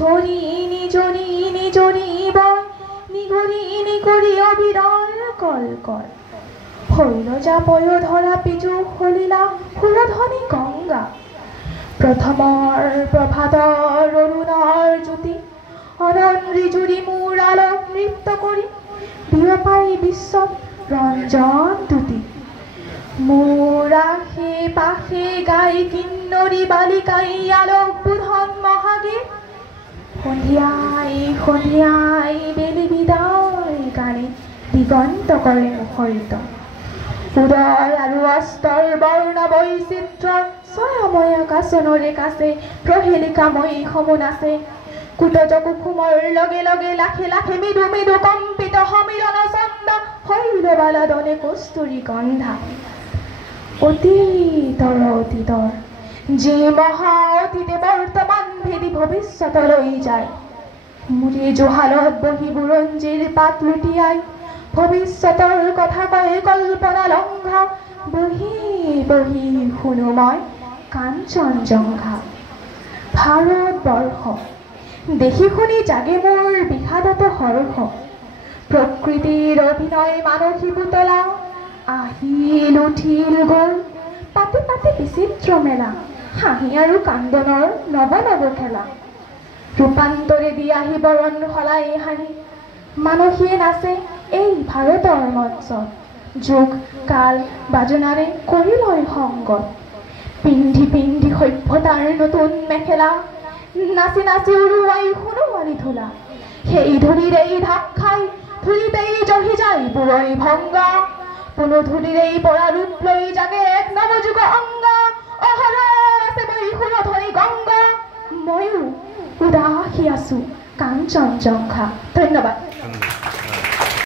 নিঝৰি নিঝৰি নিঝৰি বয় নিগৰি নিগৰি অবিৰল কল কল শৈলজা পয়োধৰা পিজু সলিলা সুৰধনী গংগা প্ৰথমৰ প্ৰভাতৰ অৰুণৰ জ্যোতি অনন ৰিজুৰি মোৰ আলোক নৃত্য কৰি বিয়পাই বিশ্বত ৰঞ্জন দুটি মোৰ আশে পাশে গাই কিন্নৰী বালিকাই আলোক বোধন মহাগীত সন্ধিয়াই সন্ধিয়াই বেলি বিদায় গানে দিগন্ত কৰে মুখৰিত উদয় আৰু অস্তৰ বৰ্ণ বৈচিত্ৰ ছয়ময় আকাশনৰে কাছে প্ৰহেলিকাময়ী সමුন আছে কুটজ কুসুমৰ লগে লগে লাখে লাখে মৃদু মৃদু কম্পিত সমিলন চন্দ শৈলবালাদনে কস্তুৰী গন্ধা অতীতৰ অতীতৰ যি মহা অতীতে বৰ্তমান ভেদি ভৱিষ্যতলৈ যায় মুৰি জোহালত বহি বুৰঞ্জীৰ পাত লুটিয়াই ভৱিষ্যতৰ কথা কয় কল্পনা লংঘা বহি বহি শুনো মই কাঞ্চনজংঘা ভাৰতবৰ্ষ দেখি শুনি জাগে মোৰ বিষাদত হৰ্ষ প্ৰকৃতিৰ অভিনয় মানসী পুতলা আহিল উঠিল গ'ল পাতি পাতি বিচিত্ৰ মেলা হাঁহি আৰু কান্দনৰ নৱ নৱ খেলা ৰূপান্তৰে দি আহি বৰণ সলাই হাঁহি মানসীয়ে নাচে এই ভাৰতৰ মঞ্চত যুগ কাল বাজনাৰে কৰি লয় সংগত পিন্ধি পিন্ধি সভ্যতাৰ নতুন মেখেলা নাচি নাচি উৰুৱাই সোণোৱালী ধূলা সেই ধূলিৰেই ঢাক খাই ধূলিতেই জহি যায় বুৰৈ ভংগা কোনো ধূলিৰেই পৰা ৰূপ লৈ জাগে এক নৱযুগ অংগা অহৰহ আছে বৈ সুৰধনী গংগা ময়ো উদাসী আছো কাঞ্চনজংঘা ধন্যবাদ।